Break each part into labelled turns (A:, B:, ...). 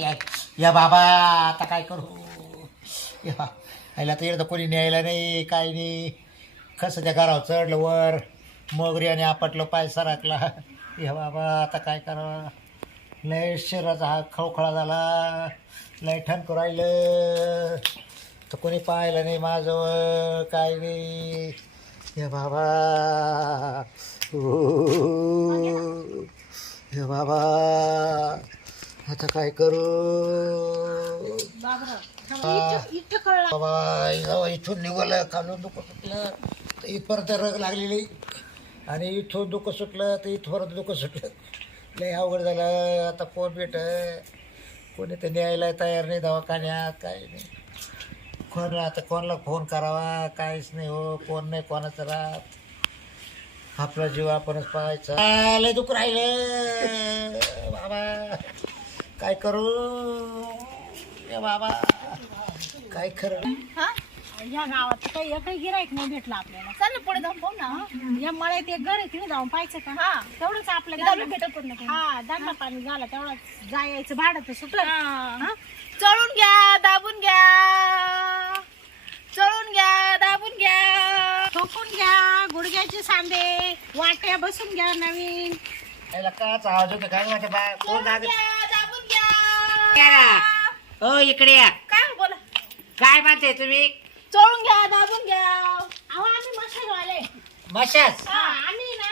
A: या- बाबा आता काय करू? या आईला तर एकदा कोणी न्यायला नाही काय नाही. कसं त्या घरावर चढलं वर मोगरी आणि आपटलं पाय सरकला. या बाबा आता काय करावं? लय शरीराचा हा खळखळा झाला. लय ठणकू राहिलं. तर कोणी पाहिलं नाही माझं काय नाही. या बाबा. हे बाबा. आता काय करू? बाबा जाऊ इथून निघालं खालून दुखं सुटलं. तर इथपर्यंत रग लागलेली. आणि इथून दुखं सुटलं तर इथपर्यंत दुखं सुटलं. लय अवघड झालं. आता कोण भेट कोणी तर न्यायला तयार नाही दवाखान्यात काही नाही. कोण आता कोणाला फोन करावा? काहीच नाही हो. कोण नाही कोणाचं राहत. आपला जीव आपणच पाहायचा. लय दुःख राहिलं. बाबा. काय करू? ए बाबा काय खरं?
B: हा? या गावात काही एकही गिराईक नाही भेटला आपल्याला. चल ना पुढे जाऊन पाहू ना. या मळ्यात एक घर आहे तिने जाऊन पाहायचं का? हा. तेवढंच आपल्याला भेटत पण हा दांडा पाणी झाला तेवढं जायचं भाडं तर सुटलं. हा?
C: चढून घ्या दाबून घ्या. चढून घ्या दाबून घ्या.
B: ठोकून घ्या गुडघ्याचे सांदे वाट्या बसून घ्या नवीन.
A: काच आवाज होतो काय माझ्या बा कोण लागत हो इकडे या.
C: काय बोला.
A: काय म्हणते तुम्ही?
C: चढून घ्या दाबून घ्या.
B: अहो आम्ही मशालवाले.
A: मशास
B: हा आम्ही ना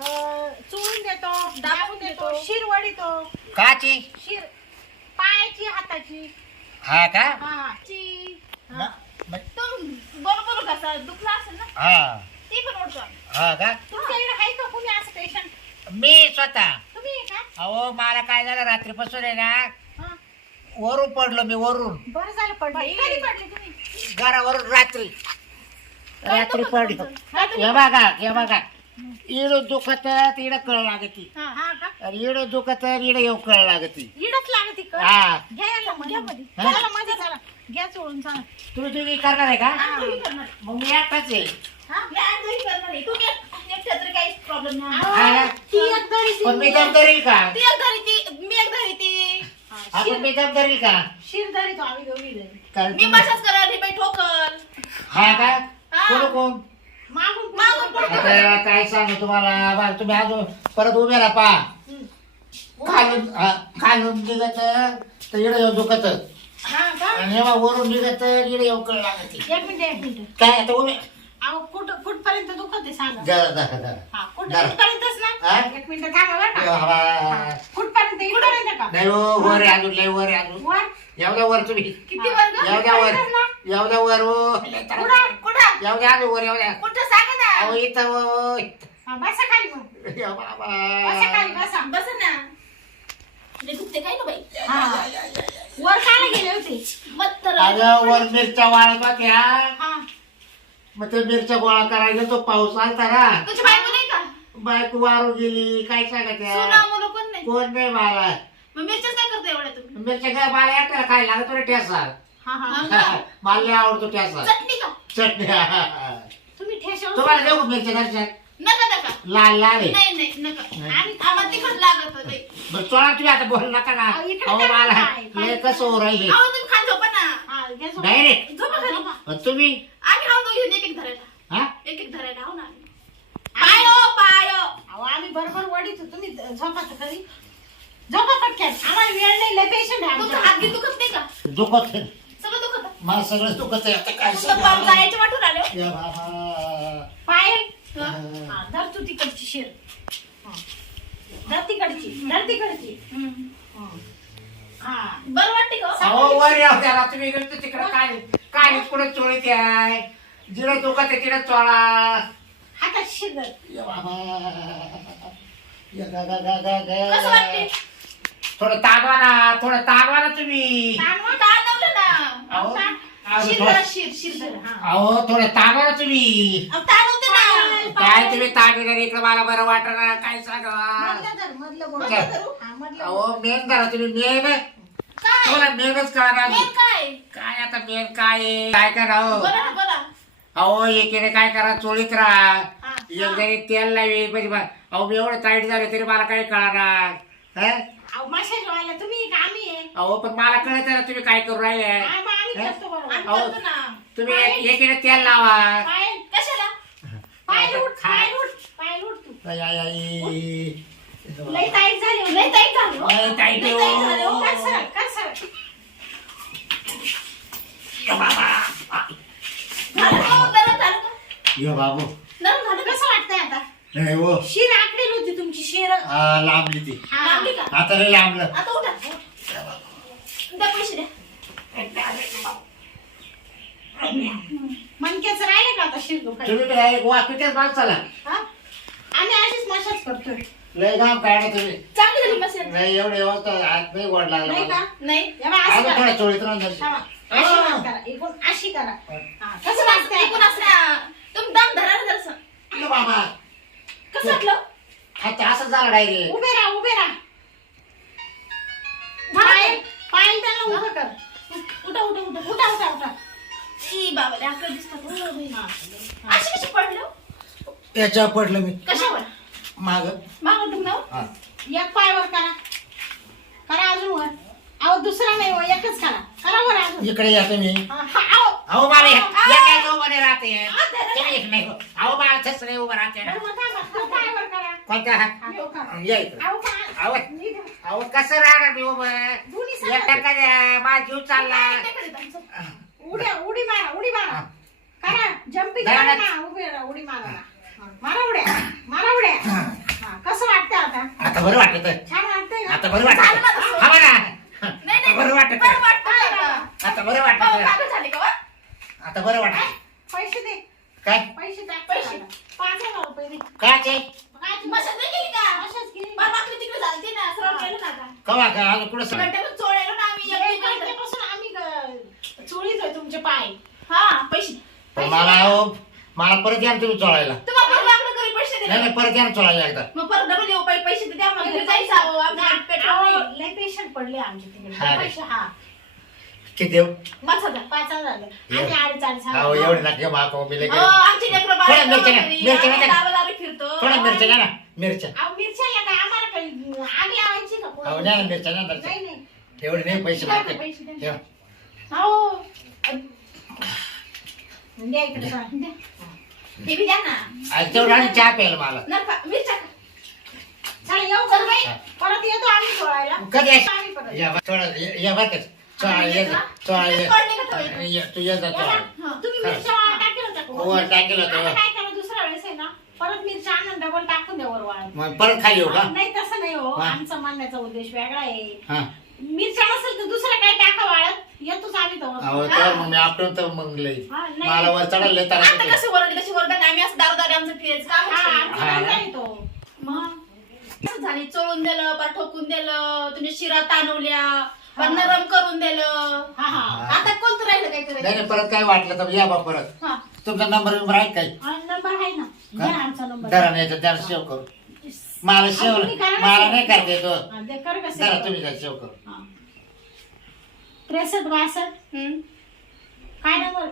B: अं, चोळून देतो दाबून देतो शिर वडितो.
A: काची?
B: शिर. पायाची हाताची.
A: हा का?
B: हा
C: ची.
A: न- म-
C: तुम बरोबर कसा दुखला असेल ना?
A: हा.
C: ती पण ओढतो
A: हा का?
B: तुमच्या इकडे आहे का कोणी असं पेशंट
A: मी स्वतः.
B: तुम्ही आहे का?
A: अहो मला काय झालं रात्रीपासून आहे ना. वरून पडलो मी वरून.
B: बरं झालं पडली.
C: कधी पडली तुम्ही?
A: घरावरून रात्री. रात्री पडलो? हे बघा हे बघा. इड दुखत इड कळ लागती.
B: हा हा का?
A: इड दुखत इड येऊ कळ लागती.
B: इडच लागते का?
A: हा.
B: घ्या याला मध्ये मध्ये
A: हा?
B: चला मध्ये चला. घ्या चोळून चला.
A: तुम्ही तुम्ही करणार आहे का. मग मी एकटाच आहे.
B: हा?
C: मी.
B: ती एक
A: पण धरील का?
C: ती एक
A: आपण मी दम धरील का?
B: शिर धरी तो आम्ही दोघी
A: कारण
C: मी
A: तुम्ही-
C: मसाज करायला बाई ठोकल.
A: हा का?
C: हा.
A: कोण कोण?
B: मागून
C: मागून
A: काय सांगू तुम्हाला? बा, तुम्ही अजून परत उभे राहा पा खालून हा, खालून निघत तर इड येऊ दुखत.
B: हा का?
A: आणि जेव्हा वरून निघत इड येऊ कळ लागती
B: एक मिनिट एक मिनिट.
A: काय आता उभे
B: अहो कुठ कुठपर्यंत दुखत आहे सांगा.
A: जरा जरा जरा.
B: हा कुठ
A: जरा.
B: कुठपर्यंतच
A: हा?
B: ना एक मिनिट थांबा बरं
A: ए
B: का?
A: बाबा.
B: हा. कुठपर्यंत? इथपर्यंत का?
A: नाही हो वर आहे अजून लय वर आहे अजून.
B: वर?
A: तुम्ही.
C: किती वर्ग
A: एवढ्या वर.
B: इथपर्यंतच ना?
A: एवढ्या वर हो.
C: कुठं
A: अजून वर एवढ्या.
C: कुठं सांगा
A: अहो
C: ना
A: इथं हो, इथं.
B: हा, बसा खाली मग.
A: या
B: बसा
A: बाबा
B: खाली बसा.
C: बस ना. लय दुखते काय ना बाई?
B: हा. वर काला गेले होते.
C: मत तर
A: अगं वर मिरच्या वाळत होत्या.
B: हा.
A: मग ते मिरच्या गोळा करायला तो पाऊस आलता ना.
C: तुझी बायको नाही का?
A: बायको वारू गेली काय
C: सोना मुलं कोण नाही?
A: कोण नाही मला
C: मग मिरच्याच काय करते एवढ्या तुम्ही?
A: मिरच्या काय मला एकट्याला काय लागत रे ठेसा
B: हा हा.
C: हा?
A: मला लय आवडतो ठेसा
C: चटणी का?
A: चटणी
B: तुम्ही ठेशावर
A: तुम्हाला देऊ का मिरच्या
C: नका नका.
A: लाल लाल आहे.
C: नाही नाही नका.
A: नाही.
C: आणि आम्हाला तिखट लागत नाही
A: बरं चोळा तुम्ही आता बोल नका ना.
B: अहो, इकडे
A: अहो
B: काय
A: मला
B: काय?
A: लय कसं हो राहिले
C: अहो तुम्ही खा झोपा ना.
B: हा घ्या झोप.
A: नाही रे
C: झोपा. खाली
A: पण तुम्ही
C: आम्ही हाव दोघी एक एक धरायला
A: हा
C: एक एक धरायला हाव ना आम्ही पायो पायो
B: अहो आम्ही बरोबर वडीत तुम्ही झोपा तर झोपा आम्हाला वेळ नाही लय पेशंट आहे
C: तुमचं. हात दुखत नाही का
A: दुखत आहे.
C: सगळं दुखत
A: मला सगळं दुखत आहे आता काय
C: तुमचं पाव
A: सांगावं?
C: जायच्या वाटून आले हो.
A: या बाबा.
B: पायल
C: हा.
B: हा धर तू तिकडची शिर हा. धर तिकडची धर तिकडची. हा
C: बरं वाटते का हो?
A: अहो वर यावं त्याला तुम्ही गेलो तिकडे काय काय कुठे चोळीत आहे जिडं दुखत तिकडे चोळा.
B: हाताची शिर धर
A: या बाबा. या गा गा गा गा गा.
C: कसं वाटते
A: थोडं ना थोडं ताणवा ना तुम्ही
C: ना.
A: अहो,
C: ता-
A: अहो,
C: शिर
A: थोडं-
C: धरा, शिर शिर धरा.
B: हा.
A: अहो थोडं ताणवा ना तुम्ही.
C: अहो, ताणवते ना.
A: काय तुम्ही ताणणार इकडे मला बरं वाटणार काय सांगा?
B: मधलं धर मधलं बोल
A: काय?
B: हा मधलं
A: अहो मेन करा तुम्ही. मेन
C: काय?
A: तुम्हाला मेनच करा
C: मेन काय?
A: काय आता मेन काय आहे? काय करा हो?
C: बोला ना बोला.
A: अहो एकीने काय करा चोळीत राहा
C: हा.
A: एक तेल लावी म्हणजे बा- अहो मी एवढं टाईट झाले तरी मला काही कळणार हा?
B: अहो मशाज व्हायला तुम्ही का आम्ही आहे
A: अहो पण मला कळत ना तुम्ही काय करू राहिले
B: हा, मग आम्ही? करतो बरोबर
C: आम्ही
A: अहो.
C: करतो ना
A: तुम्ही एक- एकीने तेल लावा
B: पाय
C: कशाला
B: पाय उठ
A: खा.
B: पाय उठ पाय उठ तू
A: आई, आई, आई.
B: लई टाईट झाली हो.
C: लय ताईट झालं हो.
A: लय टाईट
C: लय
A: हो.
C: ताईट झालं हो.
B: कर सरळ, कर सरळ.
C: झालं का हो? नरम झालं का?
A: यो बाबू.
C: नरम झालं?
B: कसं वाटतंय आता?
A: नाही हो.
B: शिर आकडेल होती तुमची शिर.
A: लांबली ती.
C: लांबली का?
A: आता लय लांबलं.
C: आता उठा. द्या पैसे द्या.
B: मनक्याचं राहिलं का आता शिर दुखायला?
A: तुम्ही तर एक वाकिट्याच माणसाला
B: हा? आम्ही अशीच मशाज करतोय.
A: लय काम काढा तुम्ही.
C: चांगली झाली मसेल
A: नाही एवढे व्यवस्था हात नाही गोड लागला
B: नाही
A: मला.
B: का?
C: नाही.
B: या बा, असं
A: अजून
B: करा.
A: थोडा चोळीत राहून.
B: अशी करा. एकूण अशी करा. हा, कसं वाटतंय
C: एकूण असल्या तुम्ही दम धरा ना.
A: यो बाबा.
C: कसं वाटलं?
A: आता असं झालं डायरेक्ट
B: उभे राहा उभे राहा. पाय पाय त्यांना उभं कर.
C: उठा उठा उठा
B: उठा उठा उठा.
C: ई बाबा रे आपलं दिसतात हो बाई.
B: हा.
C: अशी कशी पडलो?
A: याच्यावर पडलं मी.
C: कशावर?
A: माग.
C: मागं डुंगरावर?
A: हा.
B: एक पाय वर करा. करा अजून वर अहो दुसरा नाही हो एकच करा अजून
A: इकडे या तुम्ही
B: हा, हा, अहो.
A: अहो मला या या काय जो मध्ये राहते
C: हा, धरा.
A: तुम्ही एक नाही हो. अहो तसं नाही उभं राहते ना
B: बरं, मग थांबा. तो पाय वर करा
A: कोणता हा
B: तो करा.
A: या इकडे
B: अहो, पाय-
A: अहो.
B: नीट.
A: अहो कसं राहणार मी उभं
B: दोन्ही
A: एकटा माझा जीव चालला.
B: उड्या उडी मारा उडी मारा
A: हा.
B: करा जम्पिंग
A: करा
B: करा
A: ना.
B: ना उभी राहा उडी मारा ना. हा, मारा उड्या मारा उड्या हा, कसं वाटतंय आता
A: आता बरं वाटत
B: छान वाटतंय ना
A: आता बरं
C: झालं
A: वाटत? हा बरं वाटत
C: बरं वाटतं आता.
A: आता बरं वाटत
C: झाले का वा?
A: आता बरं? वाटत
B: पैसे दे.
A: काय?
B: पैसे टाक
C: पैसे.
B: पाच हजार रुपये दे.
A: काचे?
B: काय
C: मशाज नाही केली का?
B: मशाज केली
C: बरं, बाकी तिकडे झालती ना, सरळ केलं ना आता.
A: कवा का? अजून कुठं सांग
C: घंट्याभर चोळलेलो ना आम्ही एक
B: एक आम्ही ग- चोळीतोय तुमचे पाय.
C: हा, पैसे.
A: पण मला अहो, मला परत या ना तुम्ही चोळायला.
C: तुम्हाला परत वाकडं करी पैसे दिले.
A: नाही नाही परत या ना चोळायला एकदा
C: मग परत डबल येऊ पै- पैसे तर द्या मला घरी जायचं अहो, आमचं पेट्रोल नाही.
B: लय पेशंट पडले आमचे तिकडे
A: हा रे.
B: पैसे हा
A: किती देऊ
C: पाच हजार.
B: पाच हजार दे. आणि अडीच अडीच
A: अहो
B: हजार
A: एवढे मी
C: आमचे लेकरं
A: मिरच्या घ्या,
C: घरी,
A: मिरच्या
C: आम्ही
A: घ्या.
C: दारोदारी फिरतो.
A: मिरच्या घ्या ना मिरच्या
B: अहो मिरच्याला काय आम्हाला काही आग लावायची का
A: अहो
B: कोणी?
A: नाही ना मिरच्या नाही मिरच्या
B: नाही नाही
A: एवढे नाही पैसे लागते
B: ना, पैसे द्या.
A: ठेवा.
B: अहो द्या इकडे द्या.
C: हे बी द्या ना.
A: आणि तेवढं आणि चहा प्यायला मला
C: नका, मिरच्या.
B: चला येऊ
C: बाई.
A: हा.
B: परत येतो आम्ही सोडायला
A: कधी आहे?
B: आम्ही परत
A: या बा, थोडं ये- या बरं का चोळा ये जा, चोळा ये
C: पडले का थोडे?
A: ये, तू ये जा
B: या
A: चोळा
B: बा,
C: हा.
B: तुम्ही
A: हा.
B: मिरच्या वाळा टाकेल होत्या का?
A: हो, टाकेल होत्या.
B: आता काय करा दुसऱ्या वेळेस आहे ना परत मिरच्या आणून डबल टाकून द्या वर वाळत
A: मग परत खाली येऊ का
B: नाही तसं नाही हो
A: हा.
B: आमचा म्हणण्याचा उद्देश वेगळा आहे
A: हा
B: मिरच्या नसेल तर दुसरं काय टाका वाळत येतोच आम्ही तर
A: अहो तर मग मी आपटून तर मग लई
B: हा, नाही.
A: मला वर चढायला
C: आता
A: तारा
C: कशी ओरडली तशी ओरडत आम्ही असं दारोदारी आमचं फिरायचं काम
B: हा,
C: असतं.
B: आमचा
A: हा.
B: धंदा आहे तो.
C: मग? असं झाली चोळून दिलं पर ठोकून दिलं तुझ्या शिरा ताणवल्या पर नरम करून दिलं.
B: हा हा.
C: आता कोणतं राहिलं काय
A: नाही
C: करायचं?
A: नाही परत काय वाटलं तर या बा परत.
C: हा.
A: तुमचा नंबर बिंबर आहे
B: हा, नंबर आहे ना. द्या आमचा नंबर
A: दरा नाही तर त्याला सेव करू. मला सेव
B: तुम्ही करा ना
A: मला. नाही करता येतो
B: हा, दे कर कसं
A: दरा तुम्ही जा सेव करू.
B: त्रेसष्ट बासष्ट
C: हम्म.
B: काय नंबर?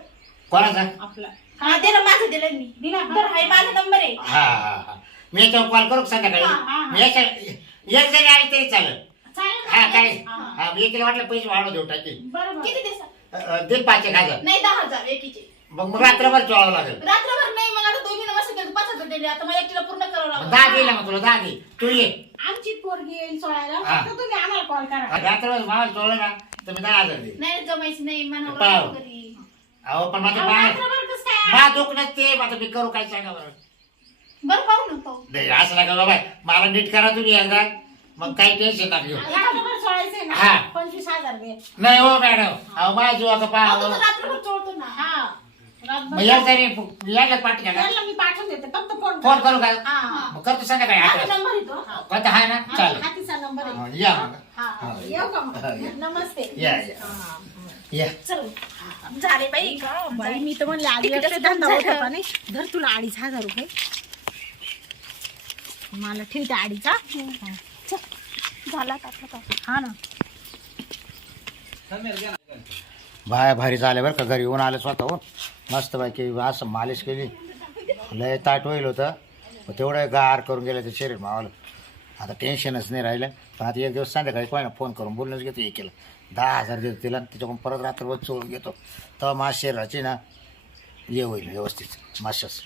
A: कोणाचा?
B: आपला.
C: हा दिलं माझं दिलं मी.
B: दिला
C: तर हाय माझा नंबर आहे.
A: हा हा हा. मी याच्यावर कॉल करू का संध्याकाळी?
B: हा, हा, हा.
A: मी याच्या एक जरी आली तरी चालेल.
B: चालेल
A: हा
B: ना?
A: काय
B: हा.
A: हा मी एकीला वाटलं पैसे वाढव देऊ टाकी
B: बरोबर
C: किती दिवसात?
A: दे पाच एक हजार.
C: नाही दहा हजार एकीचे.
A: मग मग रात्रभर चोळावं लागेल.
C: रात्रभर नाही मग आता दोघींना मस्त केलं पाच हजार दिले. आता मला एकटीला पूर्ण करावं
A: मग
C: लागलं.
A: दहा दिला मग तुला दहा दे. तू ये.
B: आमची पोरगी येईल सोडायला.
A: हा.
B: फक्त तुम्ही आम्हाला कॉल करा.
A: रात्रभर मामा चोळलं ना दहा हजार दे
C: नाही जमायचं नाही
A: पाव.
C: मनावर
A: अहो पण माझं
B: अहो,
A: बाळ
B: रात्रभर कसं काय?
A: मा दुख नसते माझं मी करू काय सांगा बरं?
C: बरं पाहू ना पाहू.
A: नाही असं नका बाबा मला नीट करा तुम्ही एकदा. मग काही टेन्शन नका घेऊ.
B: रात्रभर सोडायचंय
A: हा.
B: ना पंचवीस हजार दे.
A: नाही हो मॅडम. अहो माझ्या जीवाचं
C: अहो,
A: पहा
C: रात्रभर चोळतो ना.
B: हा
A: मग
B: रात्रभर
A: या तरी यायला पाठी का
B: त्यांना मी पाठवून देते फक्त फोन
A: फोन करू. का
B: हा हा.
A: मग करतो संध्याकाळी
C: माझा
A: आठ
C: नंबर येतो.
A: कोणता आहे ना
B: हा,
A: चालेल.
B: हातीचा नंबर
A: हा,
B: आहे
A: या मग.
B: हा हा.
A: हा,
B: येऊ का मग?
A: हा, या.
B: नमस्ते.
A: या या.
B: हा.
A: या.
C: चल. झाले बाई.
B: बाई मी तर म्हणले आधी
C: तिकडे
B: एकटे धंदा
C: झालं.
B: होता का नाही? धर तुला अडीच हजार रुपये. मला ठेवते अडीचा
C: झाला टाकला
B: हा ना.
A: बाय भारी झाले बरं का घरी येऊन आले स्वतःहून. मस्त पैकी असं मालिश केली. लय ताट होईल होतं. मग तेवढं गार करून गेलं ते शरीर मावाला. आता टेन्शनच नाही राहिलं. पण आता एक दिवस संध्याकाळी कोणा फोन करून बोलणंच घेतो हे केलं. दहा हजार देतो तिला आणि त्याच्याकडून परत रात्रभर चोळून घेतो. तेव्हा माझ्या शरीराची ना हे होईल व्यवस्थित. माशाच